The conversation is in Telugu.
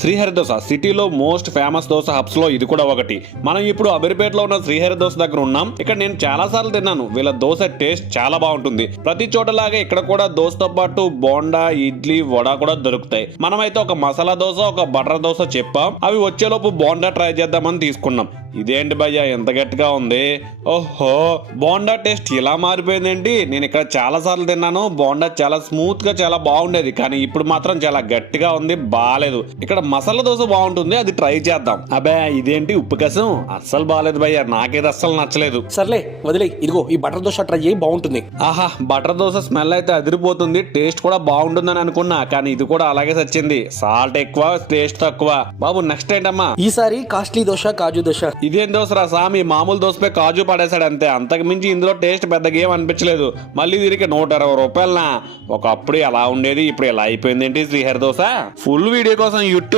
శ్రీహరి దోశ సిటీలో మోస్ట్ ఫేమస్ దోశ హబ్స్ లో ఇది కూడా ఒకటి. మనం ఇప్పుడు అబిరిపేటలో ఉన్న శ్రీహరి దోశ దగ్గర ఉన్నాం. ఇక్కడ నేను చాలా సార్లు తిన్నాను. వీళ్ళ దోశ టేస్ట్ చాలా బాగుంటుంది. ప్రతి చోటలాగే ఇక్కడ కూడా దోశతో పాటు బోండా, ఇడ్లీ, వడ కూడా దొరుకుతాయి. మనమైతే ఒక మసాలా దోశ, ఒక బటర్ దోశ చెప్పాం. అవి వచ్చేలోపు బోండా ట్రై చేద్దామని తీసుకున్నాం. ఇదేంటి భయ్యా ఎంత గట్టిగా ఉంది? ఓహో, బోండా టేస్ట్ ఇలా మారిపోయిందేంటి? నేను ఇక్కడ చాలా సార్లు తిన్నాను. బోండా చాలా స్మూత్ గా చాలా బాగుండేది, కానీ ఇప్పుడు మాత్రం చాలా గట్టిగా ఉంది, బాగాలేదు. ఇక్కడ మసాలా దోశ బాగుంటుంది, అది ట్రై చేద్దాం. అబ్బే ఇదేంటి ఉప్పు కసం, అస్సలు బాగాలేదు భయ్యా, నాకేది అస్సలు నచ్చలేదు. సర్లే వదిలే, ఇదిగో ఈ బటర్ దోశ ట్రై చేయి, బాగుంటుంది. ఆహా, బటర్ దోశ స్మెల్ అయితే అదిరిపోతుంది, టేస్ట్ కూడా బాగుంటుందని అనుకున్నా, కానీ ఇది కూడా అలాగే సచ్చింది. సాల్ట్ ఎక్కువ, టేస్ట్ తక్కువ. బాబు నెక్స్ట్ ఏంటమ్మా? ఈసారి కాస్ట్లీ దోశ, కాజు దోశ. ఇదేం దోశరా సామి, మామూలు దోశపై కాజు పడేశాడు అంతే. అంతకు మించి ఇందులో టేస్ట్ పెద్దగా ఏం అనిపించలేదు. మళ్ళీ దీనికి 120 రూపాయలనా? ఒకప్పుడు ఎలా ఉండేది, ఇప్పుడు ఎలా అయిపోయింది ఏంటి శ్రీహరి దోశ? ఫుల్ వీడియో కోసం యూట్యూబ్